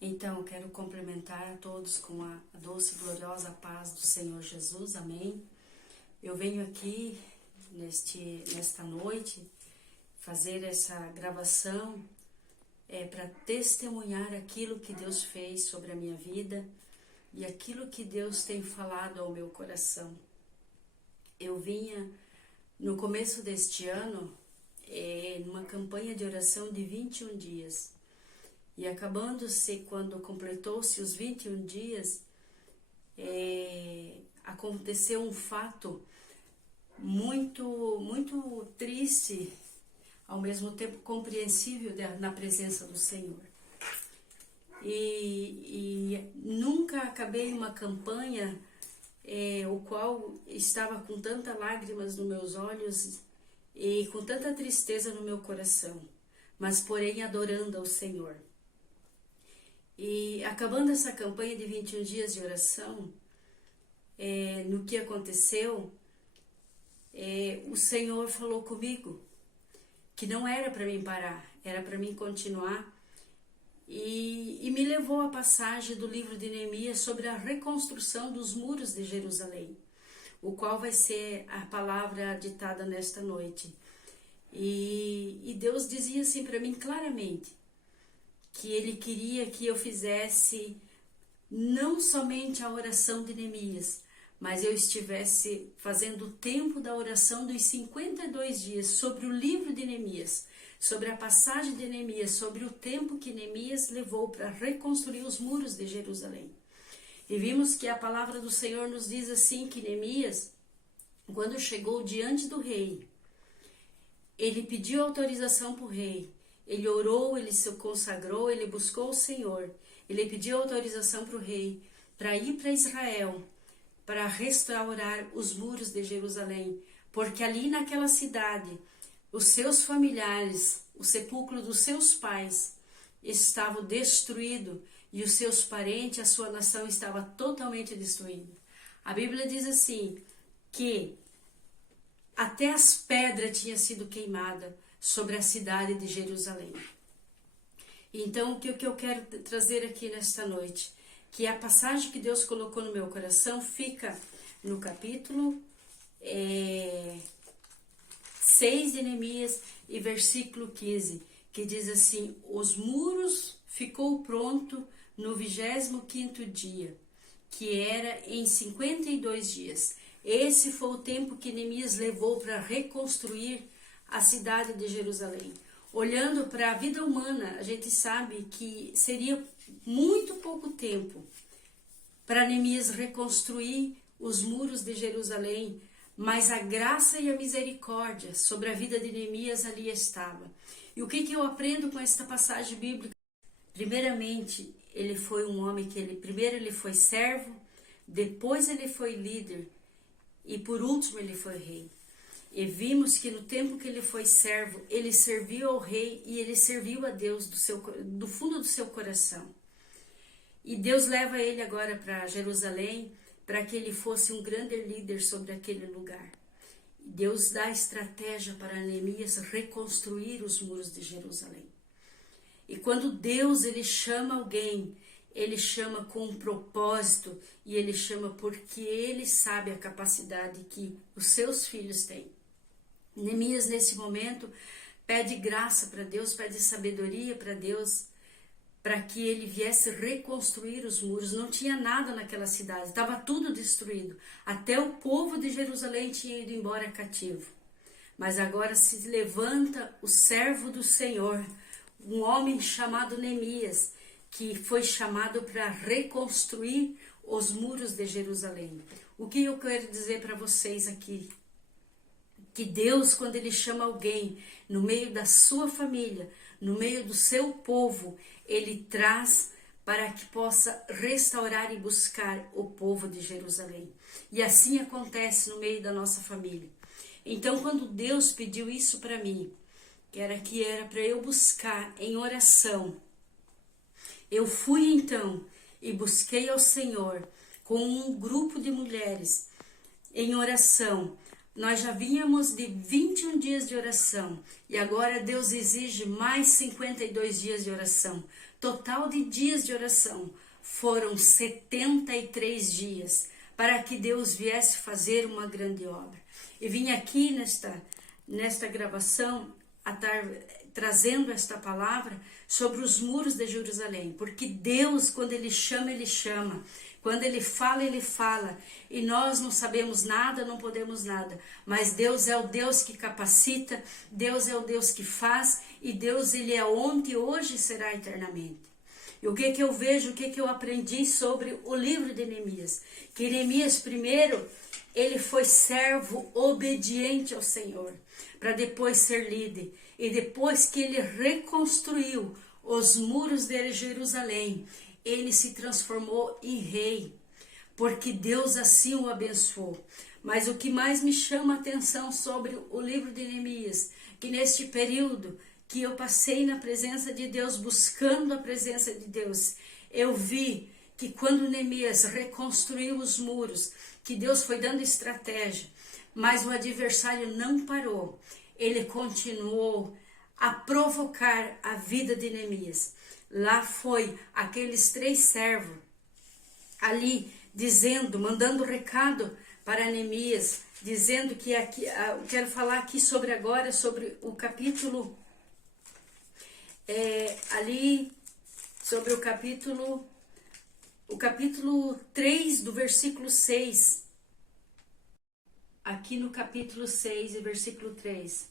Então, quero cumprimentar a todos com a doce e gloriosa paz do Senhor Jesus, amém. Eu venho aqui nesta noite fazer essa gravação para testemunhar aquilo que Deus fez sobre a minha vida e aquilo que Deus tem falado ao meu coração. Eu vinha no começo deste ano numa campanha de oração de 21 dias. E acabando-se, quando completou-se os 21 dias, aconteceu um fato muito triste, ao mesmo tempo compreensível na presença do Senhor. E nunca acabei uma campanha o qual estava com tantas lágrimas nos meus olhos e com tanta tristeza no meu coração, mas porém adorando ao Senhor. E acabando essa campanha de 21 dias de oração, no que aconteceu, o Senhor falou comigo que não era para mim parar, era para mim continuar, e me levou à passagem do livro de Neemias sobre a reconstrução dos muros de Jerusalém, o qual vai ser a palavra ditada nesta noite. E Deus dizia assim para mim claramente, que Ele queria que eu fizesse não somente a oração de Neemias, mas eu estivesse fazendo o tempo da oração dos 52 dias sobre o livro de Neemias, sobre a passagem de Neemias, sobre o tempo que Neemias levou para reconstruir os muros de Jerusalém. E vimos que a palavra do Senhor nos diz assim, que Neemias, quando chegou diante do rei, ele pediu autorização para o rei. Ele orou, ele se consagrou, ele buscou o Senhor. Ele pediu autorização para o rei para ir para Israel, para restaurar os muros de Jerusalém. Porque ali naquela cidade, os seus familiares, o sepulcro dos seus pais estavam destruídos e os seus parentes, a sua nação estava totalmente destruída. A Bíblia diz assim, que até as pedras tinham sido queimadas sobre a cidade de Jerusalém. Então, o que eu quero trazer aqui nesta noite, que a passagem que Deus colocou no meu coração fica no capítulo 6 de Neemias e versículo 15, que diz assim, os muros ficou pronto no 25º dia, que era em 52 dias. Esse foi o tempo que Neemias levou para reconstruir a cidade de Jerusalém. Olhando para a vida humana, a gente sabe que seria muito pouco tempo para Neemias reconstruir os muros de Jerusalém, mas a graça e a misericórdia sobre a vida de Neemias ali estava. E o que eu aprendo com esta passagem bíblica? Primeiramente, ele foi um homem que primeiro ele foi servo, depois ele foi líder e por último ele foi rei. E vimos que no tempo que ele foi servo, ele serviu ao rei e ele serviu a Deus do fundo do seu coração. E Deus leva ele agora para Jerusalém para que ele fosse um grande líder sobre aquele lugar. Deus dá estratégia para Neemias reconstruir os muros de Jerusalém. E quando Deus ele chama alguém, ele chama com um propósito e ele chama porque ele sabe a capacidade que os seus filhos têm. Neemias, nesse momento, pede graça para Deus, pede sabedoria para Deus, para que ele viesse reconstruir os muros. Não tinha nada naquela cidade, estava tudo destruído. Até o povo de Jerusalém tinha ido embora cativo. Mas agora se levanta o servo do Senhor, um homem chamado Neemias, que foi chamado para reconstruir os muros de Jerusalém. O que eu quero dizer para vocês aqui? Que Deus, quando Ele chama alguém no meio da sua família, no meio do seu povo, Ele traz para que possa restaurar e buscar o povo de Jerusalém. E assim acontece no meio da nossa família. Então, quando Deus pediu isso para mim, que era para eu buscar em oração, eu fui então e busquei ao Senhor com um grupo de mulheres em oração, Nós já vínhamos de 21 dias de oração e agora Deus exige mais 52 dias de oração. Total de dias de oração foram 73 dias para que Deus viesse fazer uma grande obra. E vim aqui nesta gravação trazendo esta palavra sobre os muros de Jerusalém, porque Deus, quando Ele chama, Ele chama. Quando Ele fala, e nós não sabemos nada, não podemos nada, mas Deus é o Deus que capacita, Deus é o Deus que faz, e Deus, Ele é ontem, hoje e será eternamente. E o que eu vejo, o que eu aprendi sobre o livro de Neemias? Que Neemias, primeiro, ele foi servo obediente ao Senhor, para depois ser líder. E depois que ele reconstruiu os muros de Jerusalém, ele se transformou em rei, porque Deus assim o abençoou. Mas o que mais me chama a atenção sobre o livro de Neemias, que neste período que eu passei na presença de Deus, buscando a presença de Deus, eu vi que quando Neemias reconstruiu os muros, que Deus foi dando estratégia, mas o adversário não parou, ele continuou a provocar a vida de Neemias. Lá foi aqueles 3 servos ali dizendo, mandando recado para Neemias, dizendo que aqui, eu quero falar aqui sobre o capítulo, sobre o capítulo 3 do versículo 6, aqui no capítulo 6 e versículo 3,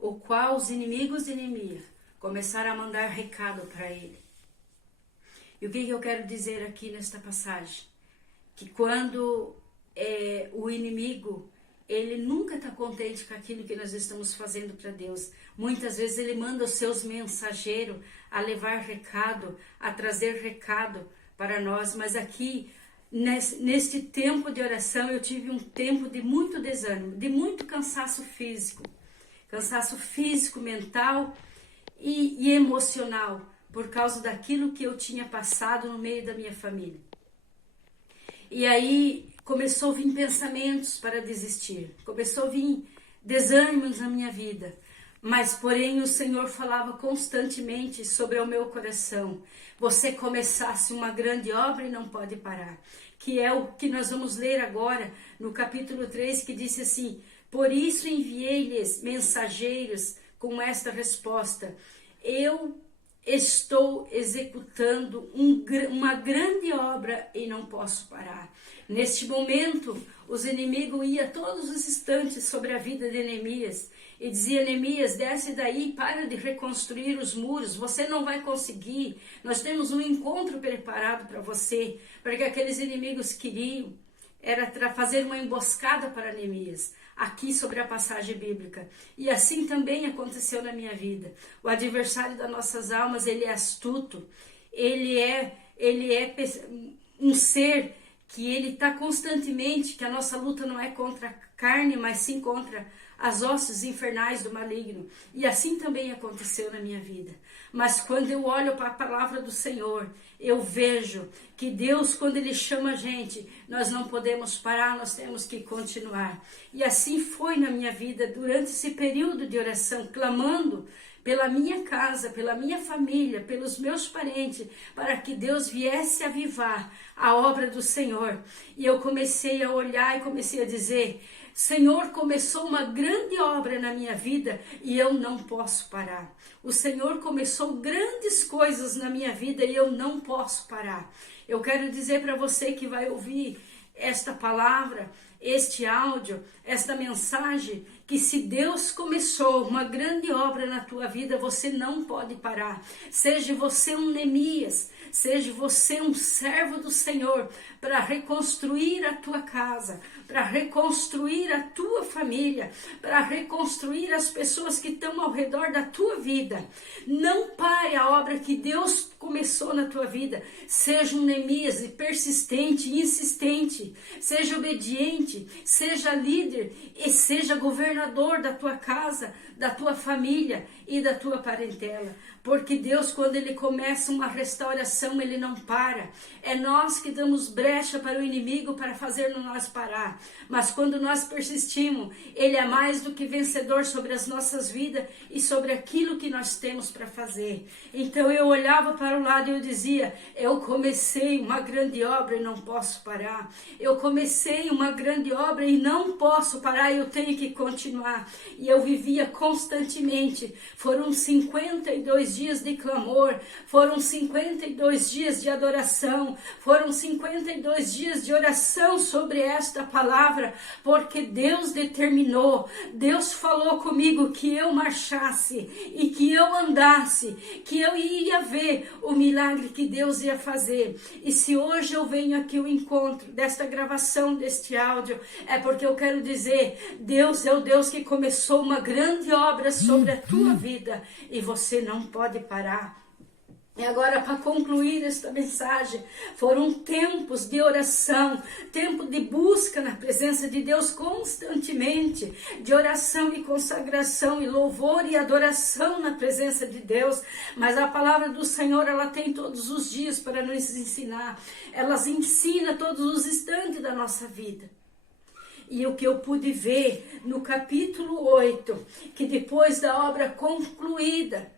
o qual os inimigos de Neemias começaram a mandar recado para ele. E o que eu quero dizer aqui nesta passagem? Que quando o inimigo, ele nunca está contente com aquilo que nós estamos fazendo para Deus. Muitas vezes ele manda os seus mensageiros a levar recado, a trazer recado para nós. Mas aqui, neste tempo de oração, eu tive um tempo de muito desânimo, de muito cansaço físico, mental e emocional, por causa daquilo que eu tinha passado no meio da minha família. E aí começou a vir pensamentos para desistir, começou a vir desânimos na minha vida, mas porém o Senhor falava constantemente sobre o meu coração: você começasse uma grande obra e não pode parar, que é o que nós vamos ler agora no capítulo 3, que disse assim: por isso enviei-lhes mensageiros com esta resposta: eu estou executando uma grande obra e não posso parar. Neste momento, os inimigos iam todos os instantes sobre a vida de Neemias e dizia: Neemias, desce daí, para de reconstruir os muros, você não vai conseguir, nós temos um encontro preparado para você, porque aqueles inimigos queriam era fazer uma emboscada para Neemias, aqui sobre a passagem bíblica. E assim também aconteceu na minha vida. O adversário das nossas almas, ele é astuto, ele é um ser que ele está constantemente, que a nossa luta não é contra a carne, mas sim contra as hostes infernais do maligno. E assim também aconteceu na minha vida. Mas quando eu olho para a palavra do Senhor, eu vejo que Deus, quando Ele chama a gente, nós não podemos parar, nós temos que continuar. E assim foi na minha vida, durante esse período de oração, clamando pela minha casa, pela minha família, pelos meus parentes, para que Deus viesse avivar a obra do Senhor. E eu comecei a olhar e comecei a dizer: Senhor, começou uma grande obra na minha vida e eu não posso parar. O Senhor começou grandes coisas na minha vida e eu não posso parar. Eu quero dizer para você que vai ouvir esta palavra, este áudio, esta mensagem, que se Deus começou uma grande obra na tua vida, você não pode parar. Seja você um Neemias, seja você um servo do Senhor, para reconstruir a tua casa, para reconstruir a tua família, para reconstruir as pessoas que estão ao redor da tua vida. Não pare a obra que Deus começou na tua vida. Seja um Neemias persistente, insistente, seja obediente, seja líder e seja governador da tua casa, da tua família e da tua parentela. Porque Deus, quando Ele começa uma restauração, Ele não para. É nós que damos brecha para o inimigo para fazer nós parar. Mas quando nós persistimos, Ele é mais do que vencedor sobre as nossas vidas e sobre aquilo que nós temos para fazer. Então eu olhava para o lado e eu dizia, eu comecei uma grande obra e não posso parar. Eu comecei uma grande obra e não posso parar, eu tenho que continuar. E eu vivia constantemente. Foram 52 dias de clamor, foram 52 dias de adoração, foram 52 dias de oração sobre esta palavra, porque Deus determinou, Deus falou comigo que eu marchasse e que eu andasse, que eu ia ver o milagre que Deus ia fazer. E se hoje eu venho aqui ao encontro desta gravação deste áudio, é porque eu quero dizer, Deus é o Deus que começou uma grande obra sobre a tua vida e você não pode parar. E agora, para concluir esta mensagem, foram tempos de oração, tempo de busca na presença de Deus constantemente, de oração e consagração e louvor e adoração na presença de Deus. Mas a palavra do Senhor, ela tem todos os dias para nos ensinar. Ela ensina todos os instantes da nossa vida. E o que eu pude ver no capítulo 8, que depois da obra concluída,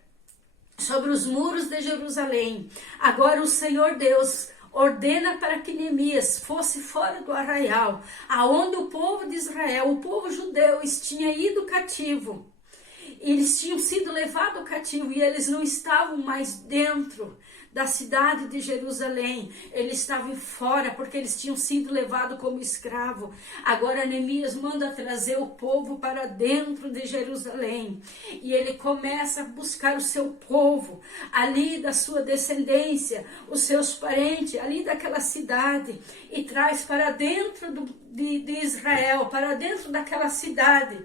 sobre os muros de Jerusalém, agora o Senhor Deus ordena para que Neemias fosse fora do arraial, aonde o povo de Israel, o povo judeu, tinha ido cativo. Eles tinham sido levados cativo e eles não estavam mais dentro da cidade de Jerusalém, eles estavam fora porque eles tinham sido levados como escravo. Agora Neemias manda trazer o povo para dentro de Jerusalém e ele começa a buscar o seu povo ali da sua descendência, os seus parentes ali daquela cidade e traz para dentro de Israel, para dentro daquela cidade.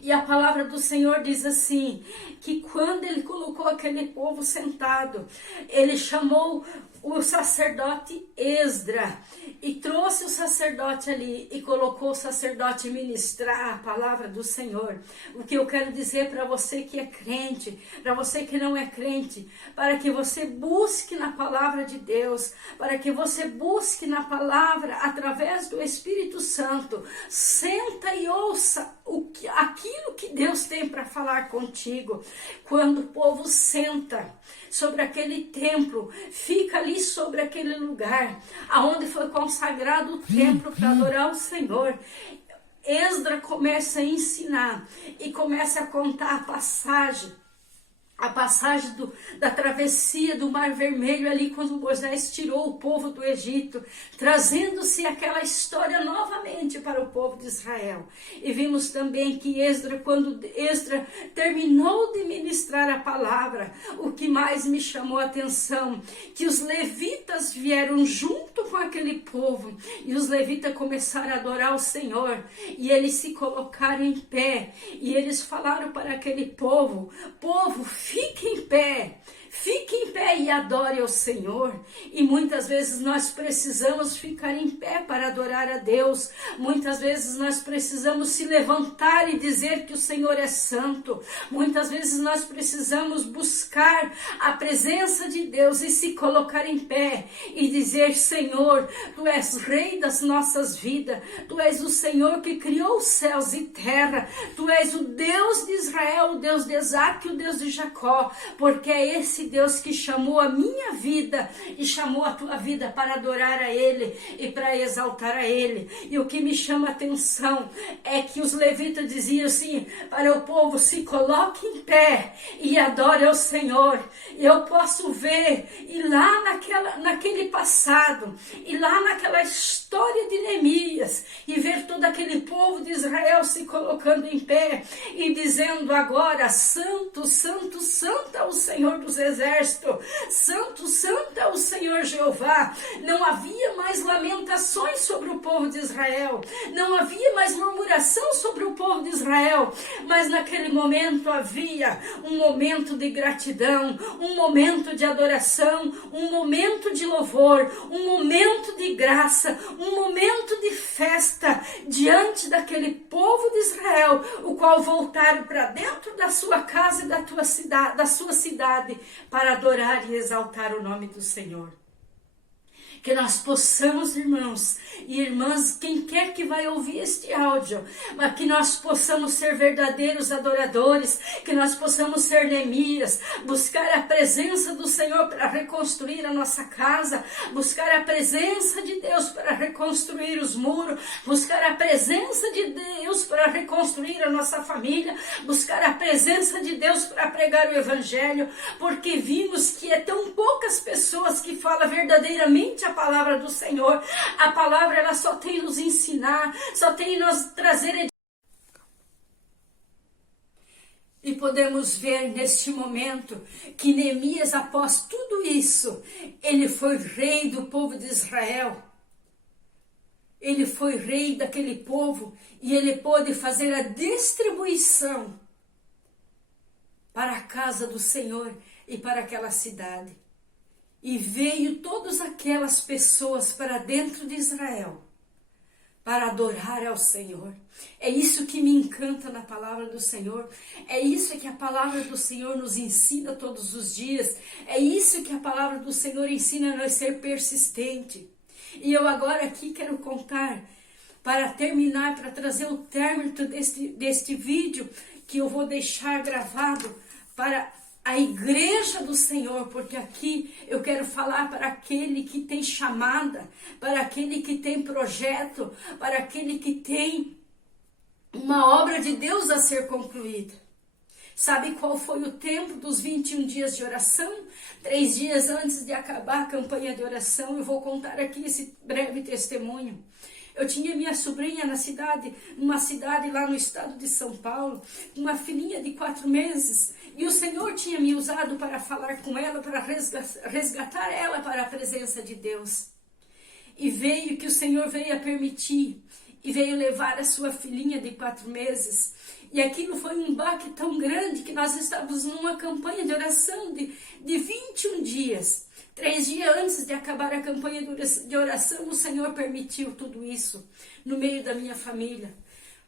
E a palavra do Senhor diz assim, que quando ele colocou aquele povo sentado, ele chamou o sacerdote Esdra e trouxe o sacerdote ali e colocou o sacerdote ministrar a palavra do Senhor. O que eu quero dizer para você que é crente, para você que não é crente, para que você busque na palavra de Deus, para que você busque na palavra através do Espírito Santo, senta e ouça aquilo que Deus tem para falar contigo. Quando o povo senta sobre aquele templo, fica ali sobre aquele lugar, aonde foi consagrado o templo para adorar o Senhor, Esdra começa a ensinar e começa a contar a passagem da travessia do Mar Vermelho ali, quando Moisés tirou o povo do Egito, trazendo-se aquela história novamente para o povo de Israel. E vimos também que quando Esdra terminou de ministrar a palavra, o que mais me chamou a atenção, que os levitas vieram junto com aquele povo, e os levitas começaram a adorar o Senhor, e eles se colocaram em pé, e eles falaram para aquele povo, fique em pé e adore ao Senhor. E muitas vezes nós precisamos ficar em pé para adorar a Deus. Muitas vezes nós precisamos se levantar e dizer que o Senhor é santo. Muitas vezes nós precisamos buscar a presença de Deus e se colocar em pé e dizer, Senhor, Tu és Rei das nossas vidas. Tu és o Senhor que criou os céus e terra. Tu és o Deus de Israel, o Deus de Isaac e o Deus de Jacó. Porque é esse Deus que chamou a minha vida e chamou a tua vida para adorar a Ele e para exaltar a Ele. E o que me chama a atenção é que os levitas diziam assim para o povo, se coloque em pé e adore ao Senhor. E eu posso ver, e lá naquele passado, e lá naquela história de Neemias, e ver todo aquele povo de Israel se colocando em pé e dizendo agora, santo, santo, santo é o Senhor dos Exércitos, Santo, santo é o Senhor Jeová. Não havia mais lamentações sobre o povo de Israel, não havia mais murmuração sobre o povo de Israel, mas naquele momento havia um momento de gratidão, um momento de adoração, um momento de louvor, um momento de graça, um momento de festa diante daquele povo de Israel, o qual voltaram para dentro da sua casa e da sua cidade para adorar e exaltar o nome do Senhor. Que nós possamos, irmãos e irmãs, quem quer que vai ouvir este áudio, mas que nós possamos ser verdadeiros adoradores, que nós possamos ser Neemias, buscar a presença do Senhor para reconstruir a nossa casa, buscar a presença de Deus para reconstruir os muros, buscar a presença de Deus para reconstruir a nossa família, buscar a presença de Deus para pregar o Evangelho, porque vimos que é tão poucas pessoas que falam verdadeiramente a palavra do Senhor. A palavra, ela só tem nos ensinar, só tem nos trazer. E podemos ver neste momento que Neemias, após tudo isso, ele foi rei do povo de Israel. Ele foi rei daquele povo e ele pôde fazer a distribuição para a casa do Senhor e para aquela cidade. E veio todas aquelas pessoas para dentro de Israel para adorar ao Senhor. É isso que me encanta na palavra do Senhor. É isso que a palavra do Senhor nos ensina todos os dias. É isso que a palavra do Senhor ensina a nós ser persistente. E eu agora aqui quero contar, para terminar, para trazer o término deste vídeo, que eu vou deixar gravado para a igreja do Senhor, porque aqui eu quero falar para aquele que tem chamada, para aquele que tem projeto, para aquele que tem uma obra de Deus a ser concluída. Sabe qual foi o tempo dos 21 dias de oração? 3 dias antes de acabar a campanha de oração, eu vou contar aqui esse breve testemunho. Eu tinha minha sobrinha numa cidade lá no estado de São Paulo, uma filhinha de 4 meses, e o Senhor tinha me usado para falar com ela, para resgatar ela para a presença de Deus. E veio que o Senhor veio a permitir, e veio levar a sua filhinha de 4 meses, e aquilo foi um baque tão grande que nós estávamos numa campanha de oração de 21 dias. 3 dias antes de acabar a campanha de oração, o Senhor permitiu tudo isso no meio da minha família.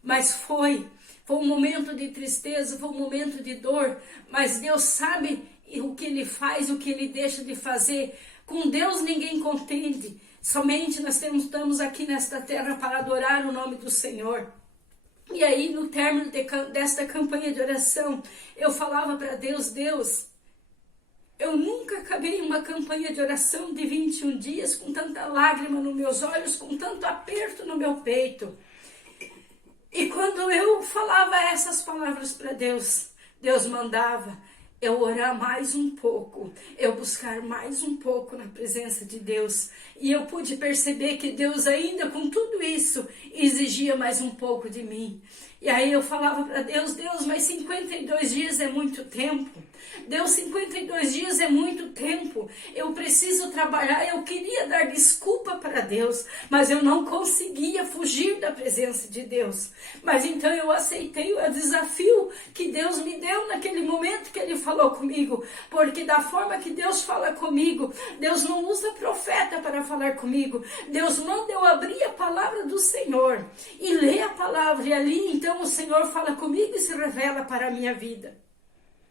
Mas foi um momento de tristeza, foi um momento de dor, mas Deus sabe o que Ele faz, o que Ele deixa de fazer. Com Deus ninguém contende, somente nós estamos aqui nesta terra para adorar o nome do Senhor. E aí, no término desta campanha de oração, eu falava para Deus, Deus, eu nunca acabei uma campanha de oração de 21 dias com tanta lágrima nos meus olhos, com tanto aperto no meu peito. E quando eu falava essas palavras para Deus, Deus mandava eu orar mais um pouco, eu buscar mais um pouco na presença de Deus. E eu pude perceber que Deus ainda com tudo isso exigia mais um pouco de mim. E aí eu falava para Deus, Deus, mas 52 dias é muito tempo. Deus, 52 dias é muito tempo. Eu preciso trabalhar. Eu queria dar desculpa para Deus, mas eu não conseguia fugir da presença de Deus. Mas então eu aceitei o desafio que Deus me deu naquele momento que Ele falou comigo. Porque da forma que Deus fala comigo, Deus não usa profeta para falar comigo. Deus manda eu abrir a palavra do Senhor e ler a palavra. E ali então o Senhor fala comigo e se revela para a minha vida.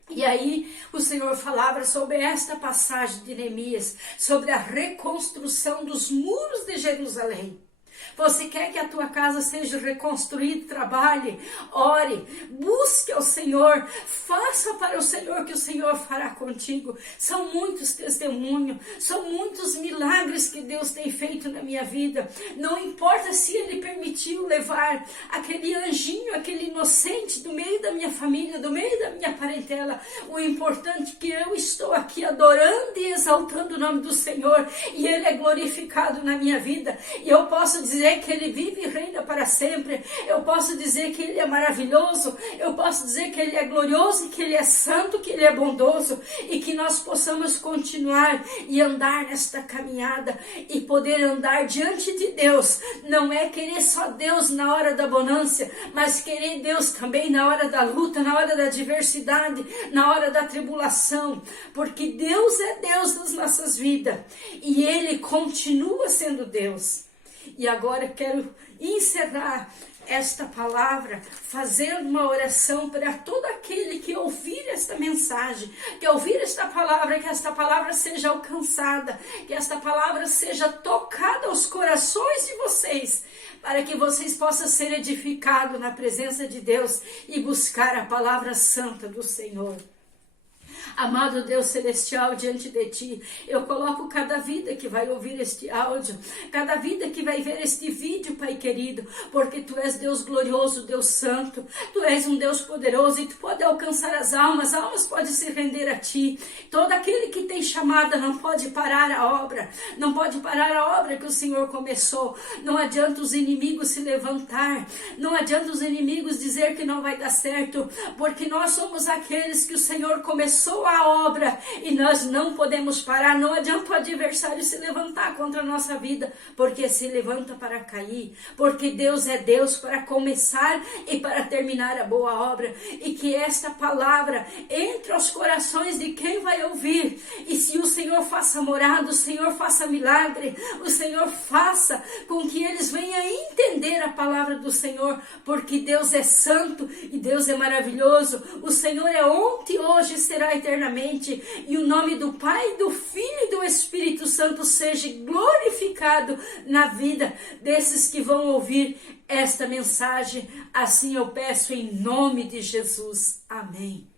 E aí o Senhor falava sobre esta passagem de Neemias, sobre a reconstrução dos muros de Jerusalém. Você quer que a tua casa seja reconstruída? Trabalhe, ore, busque ao Senhor, faça para o Senhor que o Senhor fará contigo. São muitos testemunhos, são muitos milagres que Deus tem feito na minha vida. Não importa se Ele permitiu levar aquele anjinho, aquele inocente do meio da minha família, do meio da minha parentela. O importante é que eu estou aqui adorando e exaltando o nome do Senhor e Ele é glorificado na minha vida. E eu posso dizer que Ele vive e reina para sempre. Eu posso dizer que Ele é maravilhoso. Eu posso dizer que Ele é glorioso, que Ele é santo, que Ele é bondoso. E que nós possamos continuar e andar nesta caminhada e poder andar diante de Deus. Não é querer só Deus na hora da bonança, mas querer Deus também na hora da luta, na hora da adversidade, na hora da tribulação. Porque Deus é Deus das nossas vidas. E Ele continua sendo Deus. E agora eu quero encerrar esta palavra, fazendo uma oração para todo aquele que ouvir esta mensagem, que ouvir esta palavra, que esta palavra seja alcançada, que esta palavra seja tocada aos corações de vocês, para que vocês possam ser edificados na presença de Deus e buscar a palavra santa do Senhor. Amado Deus celestial, diante de Ti, eu coloco cada vida que vai ouvir este áudio, cada vida que vai ver este vídeo, Pai querido, porque Tu és Deus glorioso, Deus santo, Tu és um Deus poderoso e Tu pode alcançar as almas podem se render a Ti. Todo aquele que tem chamada não pode parar a obra, não pode parar a obra que o Senhor começou. Não adianta os inimigos se levantar, não adianta os inimigos dizer que não vai dar certo, porque nós somos aqueles que o Senhor começou a obra e nós não podemos parar. Não adianta o adversário se levantar contra a nossa vida, porque se levanta para cair, porque Deus é Deus para começar e para terminar a boa obra. E que esta palavra entre aos corações de quem vai ouvir, e se o Senhor faça morada, o Senhor faça milagre, o Senhor faça com que eles venham entender a palavra do Senhor, porque Deus é santo e Deus é maravilhoso. O Senhor é ontem, hoje e será eternamente, e o nome do Pai, do Filho e do Espírito Santo seja glorificado na vida desses que vão ouvir esta mensagem. Assim eu peço em nome de Jesus. Amém.